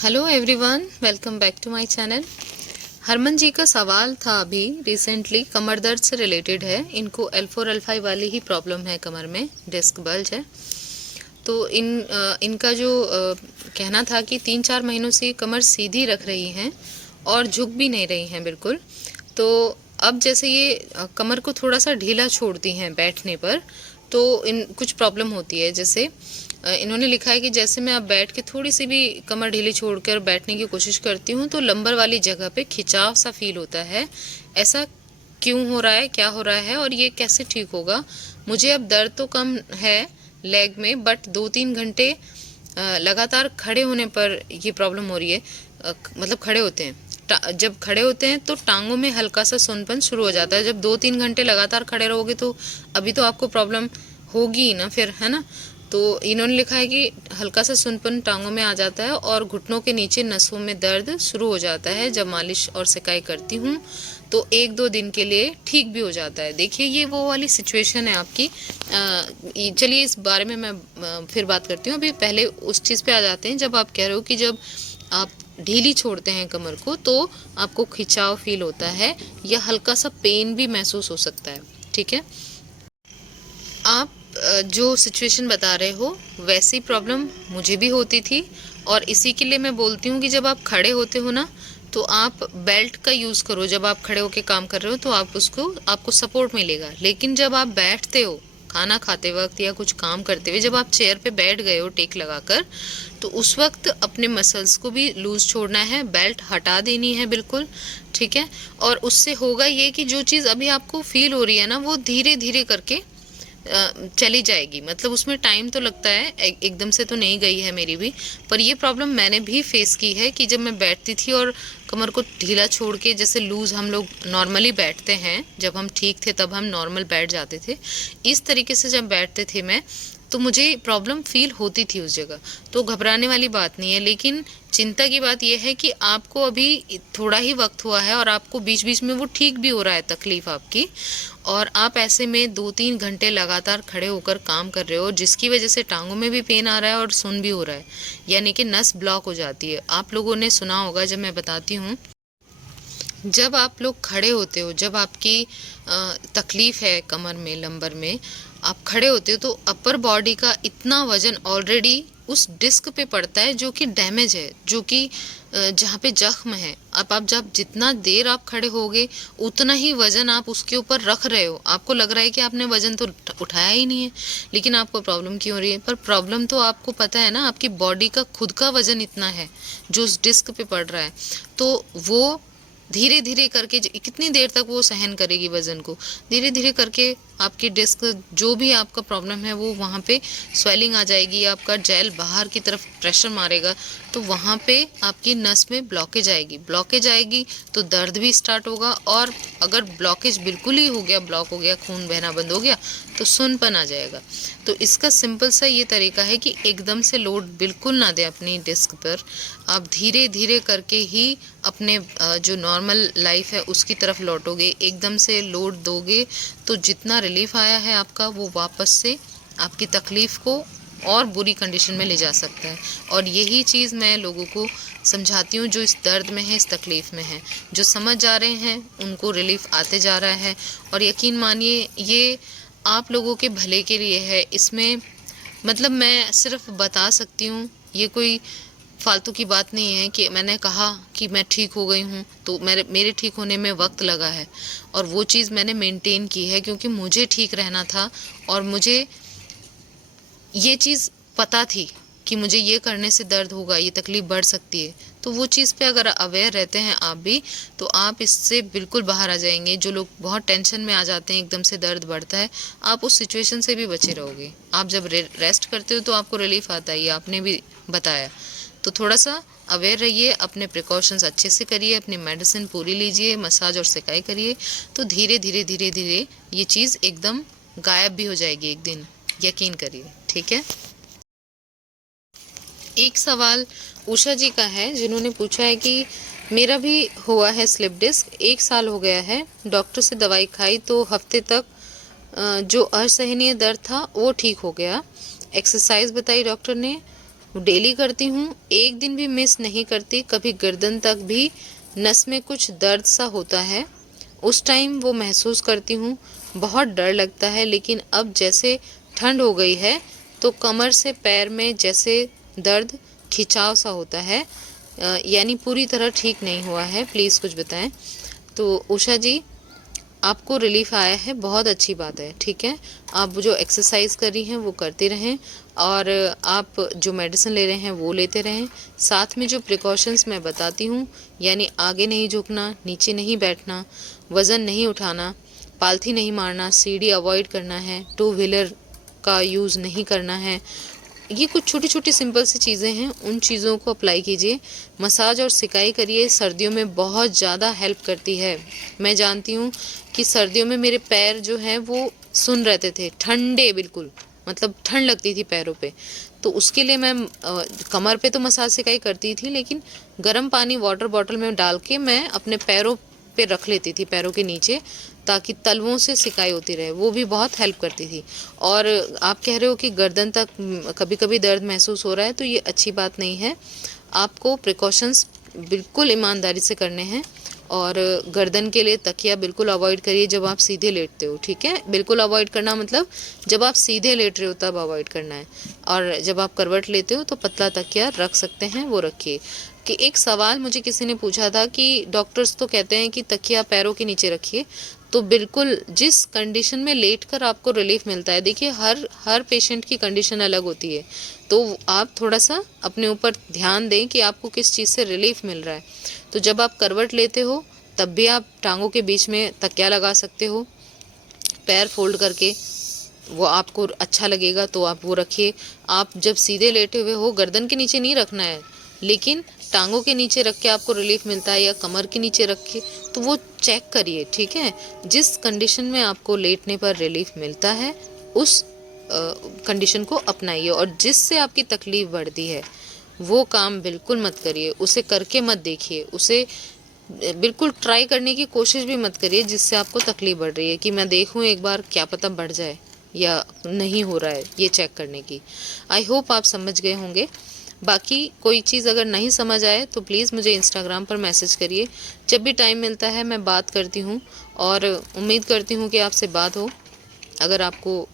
Hello everyone, welcome back to my channel. Harman ji का सवाल था अभी रिसेंटली, कमर दर्द से रिलेटेड है। इनको L4 L5 वाली ही प्रॉब्लम है, कमर में डिस्क बल्ज है। तो इनका जो कहना था कि 3-4 महीनों से कमर सीधी रख रही हैं और झुक भी नहीं रही हैं बिल्कुल। तो अब जैसे ये कमर को थोड़ा सा ढीला छोड़ती हैं बैठने पर, तो इन कुछ प्रॉब्लम होती है। जैसे इन्होंने लिखा है कि जैसे मैं अब बैठ के थोड़ी सी भी कमर ढीली छोड़कर बैठने की कोशिश करती हूँ तो लंबर वाली जगह पे खिंचाव सा फील होता है। ऐसा क्यों हो रहा है, क्या हो रहा है और ये कैसे ठीक होगा? मुझे अब दर्द तो कम है लेग में, बट 2-3 घंटे लगातार खड़े होने पर ये प्रॉब्लम हो रही है। मतलब खड़े होते हैं, जब खड़े होते हैं तो टांगों में हल्का सा सुनपन शुरू हो जाता है। जब 2-3 घंटे लगातार खड़े रहोगे तो अभी तो आपको प्रॉब्लम होगी ही ना फिर, है ना। तो इन्होंने लिखा है कि हल्का सा सुनपन टांगों में आ जाता है और घुटनों के नीचे नसों में दर्द शुरू हो जाता है। जब मालिश और सिकाई करती हूँ तो 1-2 दिन के लिए ठीक भी हो जाता है। देखिए, ये वो वाली सिचुएशन है आपकी। चलिए इस बारे में मैं फिर बात करती हूँ। अभी पहले उस चीज़ पे आ जाते हैं जब आप कह रहे हो कि जब आप ढीली छोड़ते हैं कमर को तो आपको खिंचाव फील होता है या हल्का सा पेन भी महसूस हो सकता है। ठीक है, आप जो सिचुएशन बता रहे हो वैसी प्रॉब्लम मुझे भी होती थी, और इसी के लिए मैं बोलती हूँ कि जब आप खड़े होते हो ना तो आप बेल्ट का यूज़ करो। जब आप खड़े होकर काम कर रहे हो तो आपको सपोर्ट मिलेगा। लेकिन जब आप बैठते हो खाना खाते वक्त या कुछ काम करते हुए, जब आप चेयर पे बैठ गए हो टेक लगाकर, तो उस वक्त अपने मसल्स को भी लूज छोड़ना है, बेल्ट हटा देनी है बिल्कुल। ठीक है, और उससे होगा ये कि जो चीज़ अभी आपको फील हो रही है ना वो धीरे धीरे करके चली जाएगी। मतलब उसमें टाइम तो लगता है, एकदम से तो नहीं गई है मेरी भी। पर ये प्रॉब्लम मैंने भी फेस की है कि जब मैं बैठती थी और कमर को ढीला छोड़ के, जैसे लूज हम लोग नॉर्मली बैठते हैं, जब हम ठीक थे तब हम नॉर्मल बैठ जाते थे, इस तरीके से जब बैठते थे मैं, तो मुझे प्रॉब्लम फील होती थी उस जगह। तो घबराने वाली बात नहीं है, लेकिन चिंता की बात यह है कि आपको अभी थोड़ा ही वक्त हुआ है और आपको बीच बीच में वो ठीक भी हो रहा है तकलीफ आपकी, और आप ऐसे में 2-3 घंटे लगातार खड़े होकर काम कर रहे हो, जिसकी वजह से टांगों में भी पेन आ रहा है और सुन भी हो रहा है, यानी कि नस ब्लॉक हो जाती है। आप लोगों ने सुना होगा, जब मैं बताती हूँ, जब आप लोग खड़े होते हो, जब आपकी तकलीफ है कमर में, लंबर में, आप खड़े होते हो तो अपर बॉडी का इतना वजन ऑलरेडी उस डिस्क पे पड़ता है जो कि डैमेज है, जो कि जहाँ पे जख्म है। अब आप जब जितना देर आप खड़े होगे उतना ही वजन आप उसके ऊपर रख रहे हो। आपको लग रहा है कि आपने वजन तो उठाया ही नहीं है, लेकिन आपको प्रॉब्लम क्यों हो रही है? पर प्रॉब्लम तो आपको पता है ना, आपकी बॉडी का खुद का वजन इतना है जो उस डिस्क पे पड़ रहा है। तो वो धीरे धीरे करके, कितनी देर तक वो सहन करेगी वजन को? धीरे धीरे करके आपकी डिस्क, जो भी आपका प्रॉब्लम है, वो वहाँ पे स्वेलिंग आ जाएगी, आपका जेल बाहर की तरफ प्रेशर मारेगा, तो वहाँ पे आपकी नस में ब्लॉकेज आएगी तो दर्द भी स्टार्ट होगा। और अगर ब्लॉकेज बिल्कुल ही हो गया, ब्लॉक हो गया, खून बहना बंद हो गया, तो सुनपन आ जाएगा। तो इसका सिंपल सा ये तरीका है कि एकदम से लोड बिल्कुल ना दें अपनी डिस्क पर। आप धीरे धीरे करके ही अपने जो नॉर्मल लाइफ है उसकी तरफ लौटोगे। एकदम से लोड दोगे तो जितना रिलीफ आया है आपका, वो वापस से आपकी तकलीफ़ को और बुरी कंडीशन में ले जा सकता है। और यही चीज़ मैं लोगों को समझाती हूँ जो इस दर्द में है, इस तकलीफ़ में है। जो समझ जा रहे हैं उनको रिलीफ आते जा रहा है, और यकीन मानिए ये आप लोगों के भले के लिए है। इसमें मतलब मैं सिर्फ बता सकती हूँ, ये कोई फालतू की बात नहीं है कि मैंने कहा कि मैं ठीक हो गई हूँ तो मेरे ठीक होने में वक्त लगा है, और वो चीज़ मैंने मेंटेन की है क्योंकि मुझे ठीक रहना था और मुझे ये चीज़ पता थी कि मुझे ये करने से दर्द होगा, ये तकलीफ़ बढ़ सकती है। तो वो चीज़ पे अगर अवेयर रहते हैं आप भी, तो आप इससे बिल्कुल बाहर आ जाएंगे। जो लोग बहुत टेंशन में आ जाते हैं, एकदम से दर्द बढ़ता है, आप उस सिचुएशन से भी बचे रहोगे। आप जब रेस्ट करते हो तो आपको रिलीफ आता है, ये आपने भी बताया। तो थोड़ा सा अवेयर रहिए, अपने प्रिकॉशंस अच्छे से करिए, अपनी मेडिसिन पूरी लीजिए, मसाज और सिकाई करिए, तो धीरे धीरे ये चीज़ एकदम गायब भी हो जाएगी एक दिन, यकीन करिए। ठीक है। एक सवाल उषा जी का है, जिन्होंने पूछा है कि मेरा भी हुआ है स्लिप डिस्क, 1 साल हो गया है, डॉक्टर से दवाई खाई तो हफ्ते तक जो असहनीय दर्द था वो ठीक हो गया। एक्सरसाइज बताई डॉक्टर ने, डेली करती हूँ, एक दिन भी मिस नहीं करती। कभी गर्दन तक भी नस में कुछ दर्द सा होता है, उस टाइम वो महसूस करती हूँ, बहुत डर लगता है। लेकिन अब जैसे ठंड हो गई है तो कमर से पैर में जैसे दर्द खिंचाव सा होता है, यानी पूरी तरह ठीक नहीं हुआ है। प्लीज़ कुछ बताएं। तो उषा जी, आपको रिलीफ आया है, बहुत अच्छी बात है। ठीक है, आप जो एक्सरसाइज कर रही हैं वो करते रहें, और आप जो मेडिसिन ले रहे हैं वो लेते रहें। साथ में जो प्रिकॉशंस मैं बताती हूँ, यानी आगे नहीं झुकना, नीचे नहीं बैठना, वज़न नहीं उठाना, पालथी नहीं मारना, सीढ़ी अवॉइड करना है, टू व्हीलर का यूज़ नहीं करना है, ये कुछ छोटी छोटी सिंपल सी चीज़ें हैं, उन चीज़ों को अप्लाई कीजिए। मसाज और सिकाई करिए, सर्दियों में बहुत ज़्यादा हेल्प करती है। मैं जानती हूँ कि सर्दियों में मेरे पैर जो हैं वो सुन रहते थे, ठंडे बिल्कुल, मतलब ठंड लगती थी पैरों पे। तो उसके लिए मैं कमर पे तो मसाज सिकाई करती थी, लेकिन गर्म पानी वाटर बॉटल में डाल के मैं अपने पैरों पे रख लेती थी, पैरों के नीचे, ताकि तलवों से सिकाई होती रहे, वो भी बहुत हेल्प करती थी। और आप कह रहे हो कि गर्दन तक कभी कभी दर्द महसूस हो रहा है, तो ये अच्छी बात नहीं है। आपको प्रिकॉशंस बिल्कुल ईमानदारी से करने हैं। और गर्दन के लिए तकिया बिल्कुल अवॉइड करिए जब आप सीधे लेटते हो। ठीक है, बिल्कुल अवॉइड करना मतलब जब आप सीधे लेट रहे हो तब अवॉइड करना है, और जब आप करवट लेते हो तो पतला तकिया रख सकते हैं, वो रखिए। कि एक सवाल मुझे किसी ने पूछा था कि डॉक्टर्स तो कहते हैं कि तकिया पैरों के नीचे रखिए, तो बिल्कुल जिस कंडीशन में लेटकर आपको रिलीफ मिलता है, देखिए हर पेशेंट की कंडीशन अलग होती है, तो आप थोड़ा सा अपने ऊपर ध्यान दें कि आपको किस चीज़ से रिलीफ मिल रहा है। तो जब आप करवट लेते हो तब भी आप टांगों के बीच में तकिया लगा सकते हो, पैर फोल्ड करके, वो आपको अच्छा लगेगा तो आप वो रखिए। आप जब सीधे लेटे हुए हो, गर्दन के नीचे नहीं रखना है, लेकिन टांगों के नीचे रख के आपको रिलीफ मिलता है, या कमर के नीचे रख के, तो वो चेक करिए। ठीक है, जिस कंडीशन में आपको लेटने पर रिलीफ मिलता है उस कंडीशन को अपनाइए, और जिससे आपकी तकलीफ़ बढ़ती है वो काम बिल्कुल मत करिए, उसे करके मत देखिए, उसे बिल्कुल ट्राई करने की कोशिश भी मत करिए जिससे आपको तकलीफ बढ़ रही है, कि मैं देखूं एक बार क्या पता बढ़ जाए या नहीं हो रहा है, ये चेक करने की। आई होप आप समझ गए होंगे। बाकी कोई चीज़ अगर नहीं समझ आए तो प्लीज़ मुझे इंस्टाग्राम पर मैसेज करिए, जब भी टाइम मिलता है मैं बात करती हूँ, और उम्मीद करती हूँ कि आपसे बात हो। अगर आपको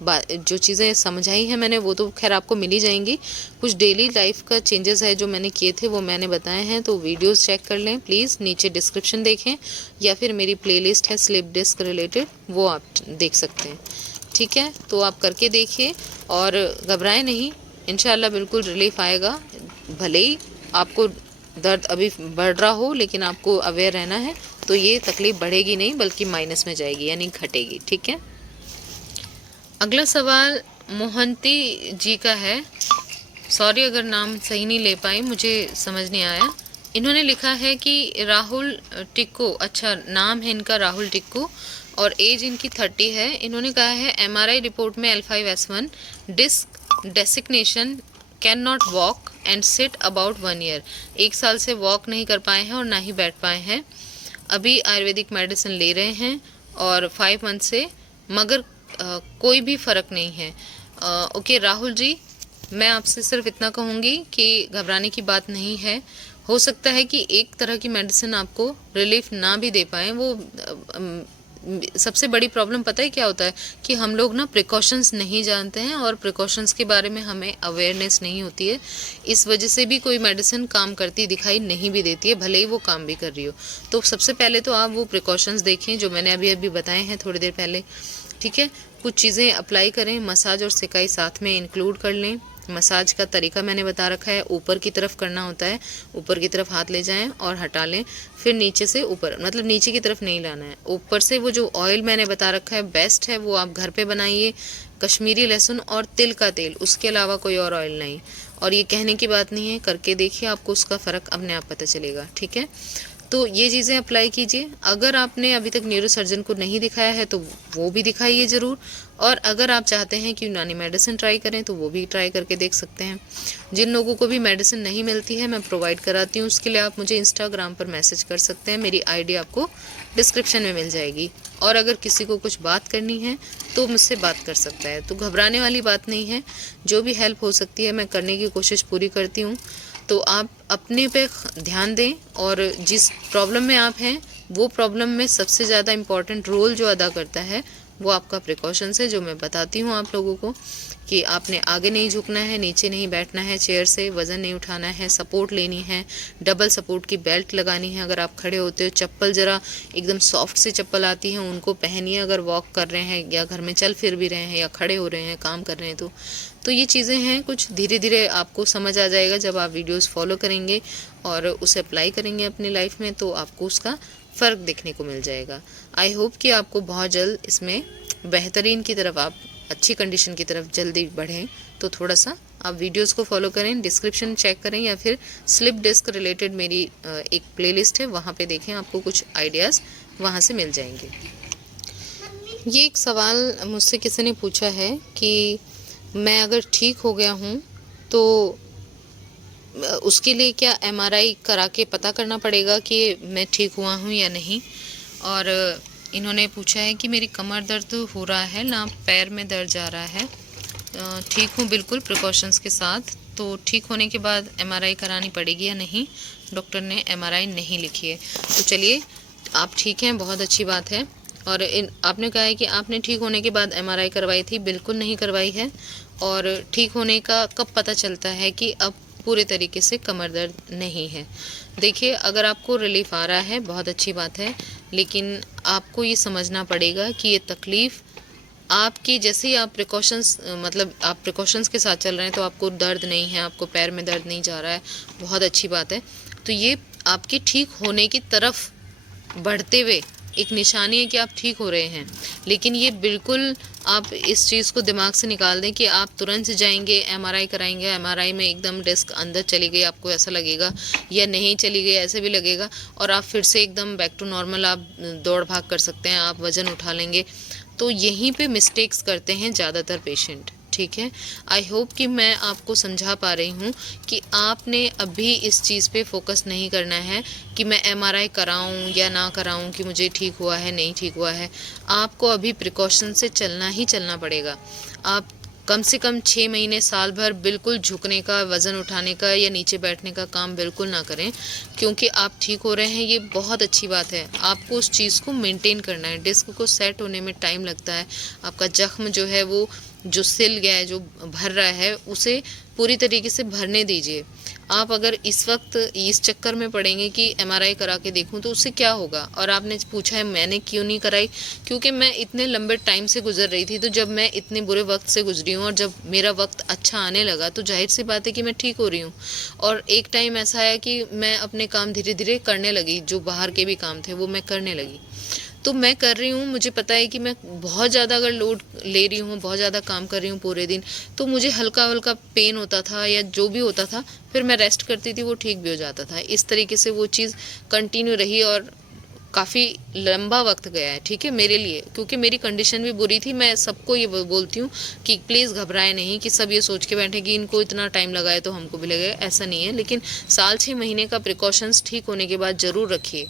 जो चीज़ें समझाई हैं मैंने वो तो खैर आपको मिल ही जाएंगी। कुछ डेली लाइफ का चेंजेस है जो मैंने किए थे वो मैंने बताए हैं, तो वीडियोस चेक कर लें प्लीज़, नीचे डिस्क्रिप्शन देखें, या फिर मेरी प्लेलिस्ट है स्लिप डिस्क रिलेटेड, वो आप देख सकते हैं। ठीक है, तो आप करके देखिए और घबराएं नहीं, इंशाल्लाह बिल्कुल रिलीफ आएगा। भले ही आपको दर्द अभी बढ़ रहा हो, लेकिन आपको अवेयर रहना है, तो ये तकलीफ़ बढ़ेगी नहीं बल्कि माइनस में जाएगी, यानी घटेगी। ठीक है, अगला सवाल मोहंती जी का है। सॉरी अगर नाम सही नहीं ले पाई, मुझे समझ नहीं आया। इन्होंने लिखा है कि राहुल टिक्को, अच्छा नाम है इनका राहुल टिक्को, और एज इनकी 30 है। इन्होंने कहा है MRI रिपोर्ट में L5S1 disc designation, can not walk and sit about 1 year. 1 साल से वॉक नहीं कर पाए हैं और ना ही बैठ पाए हैं। अभी आयुर्वेदिक मेडिसिन ले रहे हैं और 5 मंथ से, मगर कोई भी फ़र्क नहीं है। ओके राहुल जी, मैं आपसे सिर्फ इतना कहूँगी कि घबराने की बात नहीं है। हो सकता है कि एक तरह की मेडिसिन आपको रिलीफ ना भी दे पाएँ, वो सबसे बड़ी प्रॉब्लम पता है क्या होता है कि हम लोग ना प्रिकॉशंस नहीं जानते हैं, और प्रिकॉशंस के बारे में हमें अवेयरनेस नहीं होती है। इस वजह से भी कोई मेडिसिन काम करती दिखाई नहीं भी देती है, भले ही वो काम भी कर रही हो। तो सबसे पहले तो आप वो प्रिकॉशंस देखें जो मैंने अभी अभी बताए हैं थोड़ी देर पहले। ठीक है, कुछ चीज़ें अप्लाई करें, मसाज और सिकाई साथ में इंक्लूड कर लें। मसाज का तरीका मैंने बता रखा है, ऊपर की तरफ करना होता है, ऊपर की तरफ हाथ ले जाएं और हटा लें, फिर नीचे से ऊपर, मतलब नीचे की तरफ नहीं लाना है, ऊपर से। वो जो ऑयल मैंने बता रखा है बेस्ट है, वो आप घर पे बनाइए, कश्मीरी लहसुन और तिल का तेल, उसके अलावा कोई और ऑयल नहीं। और ये कहने की बात नहीं है, करके देखिए, आपको उसका फ़र्क अपने आप पता चलेगा। ठीक है, तो ये चीज़ें अप्लाई कीजिए। अगर आपने अभी तक न्यूरोसर्जन को नहीं दिखाया है तो वो भी दिखाइए ज़रूर, और अगर आप चाहते हैं कि यूनानी मेडिसिन ट्राई करें तो वो भी ट्राई करके देख सकते हैं। जिन लोगों को भी मेडिसिन नहीं मिलती है मैं प्रोवाइड कराती हूँ, उसके लिए आप मुझे इंस्टाग्राम पर मैसेज कर सकते हैं, मेरी आईडी आपको डिस्क्रिप्शन में मिल जाएगी। और अगर किसी को कुछ बात करनी है तो मुझसे बात कर सकता है, तो घबराने वाली बात नहीं है। जो भी हेल्प हो सकती है मैं करने की कोशिश पूरी करती हूँ। तो आप अपने पे ध्यान दें, और जिस प्रॉब्लम में आप हैं वो प्रॉब्लम में सबसे ज़्यादा इम्पॉर्टेंट रोल जो अदा करता है वो आपका प्रिकॉशंस है, जो मैं बताती हूँ आप लोगों को कि आपने आगे नहीं झुकना है, नीचे नहीं बैठना है चेयर से, वज़न नहीं उठाना है, सपोर्ट लेनी है, डबल सपोर्ट की बेल्ट लगानी है। अगर आप खड़े होते हो, चप्पल ज़रा एकदम सॉफ्ट से चप्पल आती हैं उनको पहनिए, अगर वॉक कर रहे हैं या घर में चल फिर भी रहे हैं या खड़े हो रहे हैं काम कर रहे हैं तो ये चीज़ें हैं, कुछ धीरे धीरे आपको समझ आ जाएगा जब आप वीडियोस फॉलो करेंगे और उसे अप्लाई करेंगे अपनी लाइफ में, तो आपको उसका फ़र्क देखने को मिल जाएगा। आई होप कि आपको बहुत जल्द इसमें बेहतरीन की तरफ, आप अच्छी कंडीशन की तरफ जल्दी बढ़ें। तो थोड़ा सा आप वीडियोस को फॉलो करें, डिस्क्रिप्शन चेक करें, या फिर स्लिप डिस्क रिलेटेड मेरी एक प्लेलिस्ट है वहाँ पे देखें, आपको कुछ आइडियाज़ वहाँ से मिल जाएंगे। ये एक सवाल मुझसे किसी ने पूछा है कि मैं अगर ठीक हो गया हूँ तो उसके लिए क्या एमआरआई करा के पता करना पड़ेगा कि मैं ठीक हुआ हूँ या नहीं। और इन्होंने पूछा है कि मेरी कमर दर्द हो रहा है ना, पैर में दर्द जा रहा है, ठीक हूँ बिल्कुल प्रिकॉशंस के साथ, तो ठीक होने के बाद एमआरआई करानी पड़ेगी या नहीं। डॉक्टर ने एमआरआई नहीं लिखी है। तो चलिए, आप ठीक हैं, बहुत अच्छी बात है। और आपने कहा है कि आपने ठीक होने के बाद एमआरआई करवाई थी, बिल्कुल नहीं करवाई है। और ठीक होने का कब पता चलता है कि अब पूरे तरीके से कमर दर्द नहीं है। देखिए, अगर आपको रिलीफ आ रहा है बहुत अच्छी बात है, लेकिन आपको ये समझना पड़ेगा कि ये तकलीफ़ आपकी, जैसे ही आप प्रिकॉशंस मतलब आप प्रिकॉशंस के साथ चल रहे हैं तो आपको दर्द नहीं है, आपको पैर में दर्द नहीं जा रहा है, बहुत अच्छी बात है। तो ये आपके ठीक होने की तरफ बढ़ते हुए एक निशानी है कि आप ठीक हो रहे हैं। लेकिन ये बिल्कुल आप इस चीज़ को दिमाग से निकाल दें कि आप तुरंत जाएंगे एमआरआई कराएंगे, एमआरआई में एकदम डिस्क अंदर चली गई आपको ऐसा लगेगा, या नहीं चली गई ऐसे भी लगेगा, और आप फिर से एकदम बैक टू नॉर्मल आप दौड़ भाग कर सकते हैं, आप वज़न उठा लेंगे। तो यहीं पे मिस्टेक्स करते हैं ज़्यादातर पेशेंट। ठीक है, आई होप कि मैं आपको समझा पा रही हूँ कि आपने अभी इस चीज़ पे फोकस नहीं करना है कि मैं एमआरआई कराऊँ या ना कराऊँ, कि मुझे ठीक हुआ है नहीं ठीक हुआ है। आपको अभी प्रिकॉशन से चलना ही चलना पड़ेगा। आप कम से कम 6 महीने साल भर बिल्कुल झुकने का, वज़न उठाने का या नीचे बैठने का काम बिल्कुल ना करें, क्योंकि आप ठीक हो रहे हैं, ये बहुत अच्छी बात है। आपको उस चीज़ को मेंटेन करना है। डिस्क को सेट होने में टाइम लगता है। आपका जख्म जो है वो जो सिल गया है, जो भर रहा है, उसे पूरी तरीके से भरने दीजिए। आप अगर इस वक्त इस चक्कर में पड़ेंगे कि एमआरआई करा के देखूं तो उससे क्या होगा। और आपने पूछा है मैंने क्यों नहीं कराई, क्योंकि मैं इतने लंबे टाइम से गुजर रही थी। तो जब मैं इतने बुरे वक्त से गुजरी हूँ और जब मेरा वक्त अच्छा आने लगा तो जाहिर सी बात है कि मैं ठीक हो रही हूँ। और एक टाइम ऐसा आया कि मैं अपने काम धीरे धीरे करने लगी, जो बाहर के भी काम थे वो मैं करने लगी। तो मैं कर रही हूँ, मुझे पता है कि मैं बहुत ज़्यादा अगर लोड ले रही हूँ, बहुत ज़्यादा काम कर रही हूँ पूरे दिन, तो मुझे हल्का हल्का पेन होता था या जो भी होता था, फिर मैं रेस्ट करती थी, वो ठीक भी हो जाता था। इस तरीके से वो चीज़ कंटिन्यू रही और काफ़ी लंबा वक्त गया है, ठीक है, मेरे लिए, क्योंकि मेरी कंडीशन भी बुरी थी। मैं सबको ये बोलती हूँ कि प्लीज़ घबराएं नहीं, कि सब ये सोच के बैठे कि इनको इतना टाइम लगा है तो हमको भी लगेगा, ऐसा नहीं है। लेकिन साल 6 महीने का प्रिकॉशंस ठीक होने के बाद ज़रूर रखिए,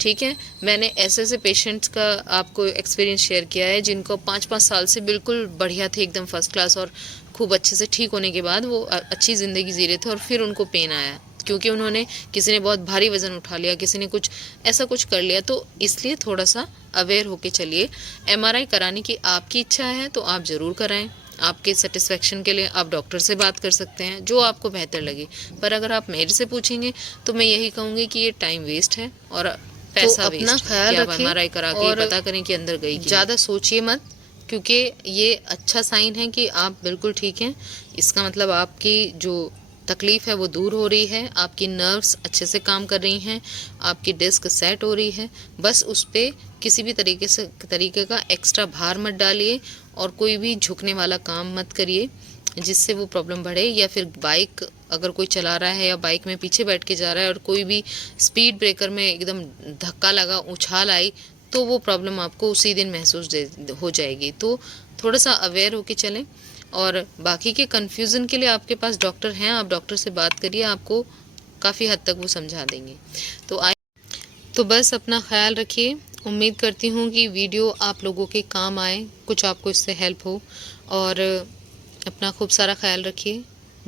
ठीक है। मैंने ऐसे ऐसे पेशेंट्स का आपको एक्सपीरियंस शेयर किया है जिनको 5-5 साल से बिल्कुल बढ़िया थे, एकदम फर्स्ट क्लास, और खूब अच्छे से ठीक होने के बाद वो अच्छी ज़िंदगी जी रहे थे, और फिर उनको पेन आया क्योंकि उन्होंने, किसी ने बहुत भारी वज़न उठा लिया, किसी ने कुछ ऐसा कुछ कर लिया। तो इसलिए थोड़ा सा अवेयर होके चलिए। एमआरआई कराने की आपकी इच्छा है तो आप ज़रूर कराएं। आपके सेटिस्फेक्शन के लिए आप डॉक्टर से बात कर सकते हैं, जो आपको बेहतर लगे। पर अगर आप मेरे से पूछेंगे तो मैं यही कहूँगी कि ये टाइम वेस्ट है और पैसा तो अपना ख्याल रखें एमआरआई करा के और पता करें कि अंदर गई। ज़्यादा सोचिए मत, क्योंकि ये अच्छा साइन है कि आप बिल्कुल ठीक हैं। इसका मतलब आपकी जो तकलीफ़ है वो दूर हो रही है, आपकी नर्व्स अच्छे से काम कर रही हैं, आपकी डिस्क सेट हो रही है। बस उस पर किसी भी तरीके का एक्स्ट्रा भार मत डालिए और कोई भी झुकने वाला काम मत करिए जिससे वो प्रॉब्लम बढ़े, या फिर बाइक अगर कोई चला रहा है या बाइक में पीछे बैठ के जा रहा है और कोई भी स्पीड ब्रेकर में एकदम धक्का लगा, उछाल आई, तो वो प्रॉब्लम आपको उसी दिन महसूस हो जाएगी। तो थोड़ा सा अवेयर होके चलें। और बाकी के कन्फ्यूज़न के लिए आपके पास डॉक्टर हैं, आप डॉक्टर से बात करिए, आपको काफ़ी हद तक वो समझा देंगे। तो बस अपना ख्याल रखिए। उम्मीद करती हूँ कि वीडियो आप लोगों के काम आए, कुछ आपको इससे हेल्प हो। और अपना खूब सारा ख्याल रखिए।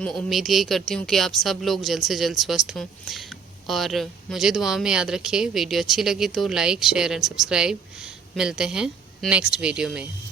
उम्मीद यही करती हूँ कि आप सब लोग जल्द से जल्द स्वस्थ हों और मुझे दुआओं में याद रखिए। वीडियो अच्छी लगी तो लाइक, शेयर एंड सब्सक्राइब। मिलते हैं नेक्स्ट वीडियो में।